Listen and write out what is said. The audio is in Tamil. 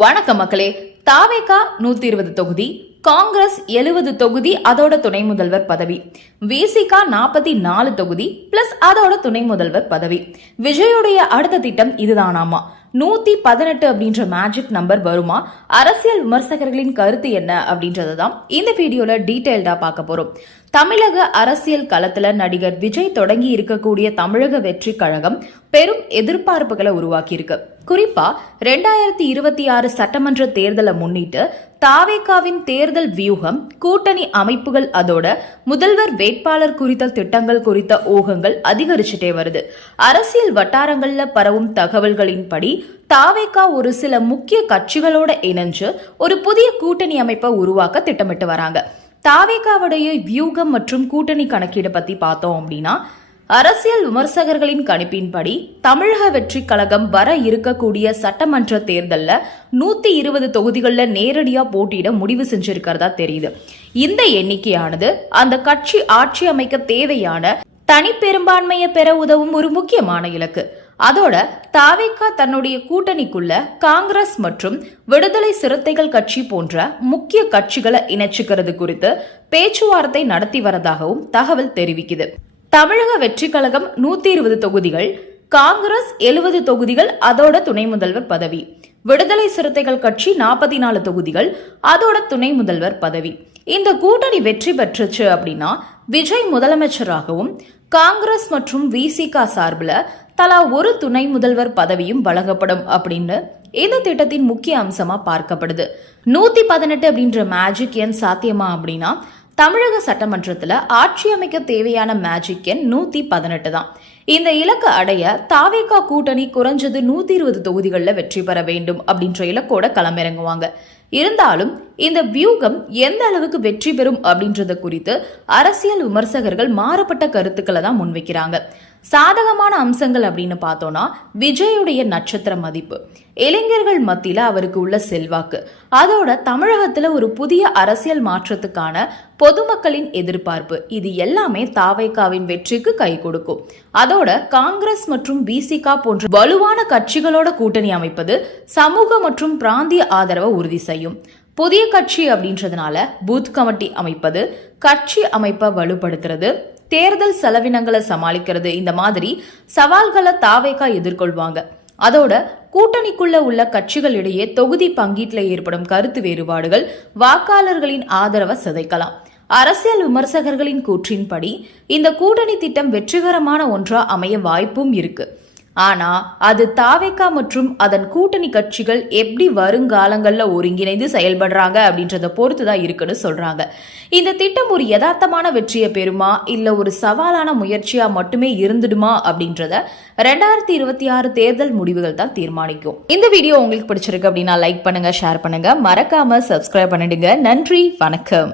வணக்கம் மக்களே. தாவேகா 120 தொகுதி, காங்கிரஸ் 70 தொகுதி, அதோட துணை முதல்வர் பதவி. விசிகா 44 தொகுதி பிளஸ் அதோட துணை முதல்வர் பதவி. விஜயுடைய அடுத்த திட்டம் இதுதானாமா? 118 அப்படின்ற மேஜிக் நம்பர் வருமா? அரசியல் விமர்சகர்களின் கருத்து என்ன அப்படின்றதான் இந்த வீடியோல டீடைல்டா பார்க்க போறோம். தமிழக அரசியல் களத்துல நடிகர் விஜய் தொடங்கி இருக்கக்கூடிய தமிழக வெற்றி கழகம் பெரும் எதிர்பார்ப்புகளை உருவாக்கி இருக்கு. குறிப்பா 2026 சட்டமன்ற தேர்தலை முன்னிட்டு தாவேகாவின் தேர்தல் வியூகம், கூட்டணி அமைப்புகள், அதோட முதல்வர் வேட்பாளர் குறித்த திட்டங்கள் குறித்த ஊகங்கள் அதிகரிச்சுட்டே வருது. அரசியல் வட்டாரங்கள்ல பரவும் தகவல்களின்படி தாவேகா ஒரு சில முக்கிய கட்சிகளோட இணைஞ்சு ஒரு புதிய கூட்டணி அமைப்பை உருவாக்க திட்டமிட்டு வராங்க. தாவேகாவுடைய வியூகம் மற்றும் கூட்டணி கணக்கீடு பத்தி பார்த்தோம் அப்படின்னா, அரசியல் விமர்சகர்களின் கணிப்பின்படி தமிழக வெற்றி கழகம் வர இருக்கக்கூடிய சட்டமன்ற தேர்தல்ல 120 தொகுதிகளில் நேரடியா போட்டியிட முடிவு செஞ்சிருக்கிறதா தெரியுது. இந்த எண்ணிக்கையானது அந்த கட்சி ஆட்சி அமைக்க தேவையான தனி பெரும்பான்மையை பெற உதவும் ஒரு முக்கியமான இலக்கு. அதோட தாவேகா தன்னுடைய கூட்டணிக்குள்ள காங்கிரஸ் மற்றும் விடுதலை சிறுத்தைகள் கட்சி போன்ற முக்கிய கட்சிகளை இணைச்சுக்கிறது குறித்து பேச்சுவார்த்தை நடத்தி வரதாகவும் தகவல் தெரிவிக்குது. தமிழக வெற்றி கழகம் 120 தொகுதிகள், காங்கிரஸ் 70 தொகுதிகள், அதோட துணை முதல்வர் பதவி. விடுதலை சிறுத்தைகள் கட்சி 44 தொகுதிகள், அதோட துணை முதல்வர் பதவி. இந்த கூட்டணி வெற்றி பெற்றுச்சு அப்படின்னா விஜய் முதலமைச்சராகவும் காங்கிரஸ் மற்றும் விசிகா சார்பில் தலா ஒரு துணை முதல்வர் பதவியும் வழங்கப்படும் அப்படின்னு இந்த திட்டத்தின் முக்கிய அம்சமா பார்க்கப்படுது. 118 அப்படின்ற மேஜிக் எண் சாத்தியமா அப்படின்னா, தமிழக சட்டமன்றத்துல ஆட்சி அமைக்க தேவையான மேஜிக் எண் 118 தான். இந்த இலக்கை அடைய தாவேகா கூட்டணி குறைஞ்சது 120 தொகுதிகளில் வெற்றி பெற வேண்டும் அப்படின்ற இலக்கோட களமிறங்குவாங்க. இருந்தாலும் இந்த வியூகம் எந்த அளவுக்கு வெற்றி பெறும் அப்படின்றத குறித்து அரசியல் விமர்சகர்கள் மாறுபட்ட கருத்துக்களை தான் முன்வைக்கிறாங்க. சாதகமான அம்சங்கள் அப்படின்னு பார்த்தோம்னா, விஜயுடைய நட்சத்திர மதிப்பு, இளைஞர்கள் மத்தியில அவருக்கு உள்ள செல்வாக்கு, அதோட தமிழகத்துல ஒரு புதிய அரசியல் மாற்றத்துக்கான பொதுமக்களின் எதிர்பார்ப்பு, இது எல்லாமே தாவேகாவின் வெற்றிக்கு கை கொடுக்கும். அதோட காங்கிரஸ் மற்றும் விசிகா போன்ற வலுவான கட்சிகளோட கூட்டணி அமைப்பது சமூக மற்றும் பிராந்திய ஆதரவை உறுதி செய்யும். புதிய கட்சி அப்படின்றதுனால பூத் கமிட்டி அமைப்பது, கட்சி அமைப்பை வலுப்படுத்துறது, தேர்தல் செலவினங்களை சமாளிக்கிறது, இந்த மாதிரி சவால்களை தாவேகா எதிர்கொள்வாங்க. அதோட கூட்டணிக்குள்ள உள்ள கட்சிகளிடையே தொகுதி பங்கீட்டில் ஏற்படும் கருத்து வேறுபாடுகள் வாக்காளர்களின் ஆதரவை சிதைக்கலாம். அரசியல் விமர்சகர்களின் கூற்றின்படி இந்த கூட்டணி திட்டம் வெற்றிகரமான ஒன்றா அமைய வாய்ப்பும் இருக்கு. ஆனா அது தாவேகா மற்றும் அதன் கூட்டணி கட்சிகள் எப்படி வருங்காலங்கள்ல ஒருங்கிணைந்து செயல்படுறாங்க அப்படின்றத பொறுத்துதான் இருக்குன்னு சொல்றாங்க. இந்த திட்டம் ஒரு யதார்த்தமான வெற்றியை பெறுமா, இல்ல ஒரு சவாலான முயற்சியா மட்டுமே இருந்துடுமா அப்படின்றத 2026 தேர்தல் முடிவுகள் தான் தீர்மானிக்கும். இந்த வீடியோ உங்களுக்கு பிடிச்சிருக்கு அப்படின்னா லைக் பண்ணுங்க, ஷேர் பண்ணுங்க, மறக்காம சப்ஸ்கிரைப் பண்ணிடுங்க. நன்றி, வணக்கம்.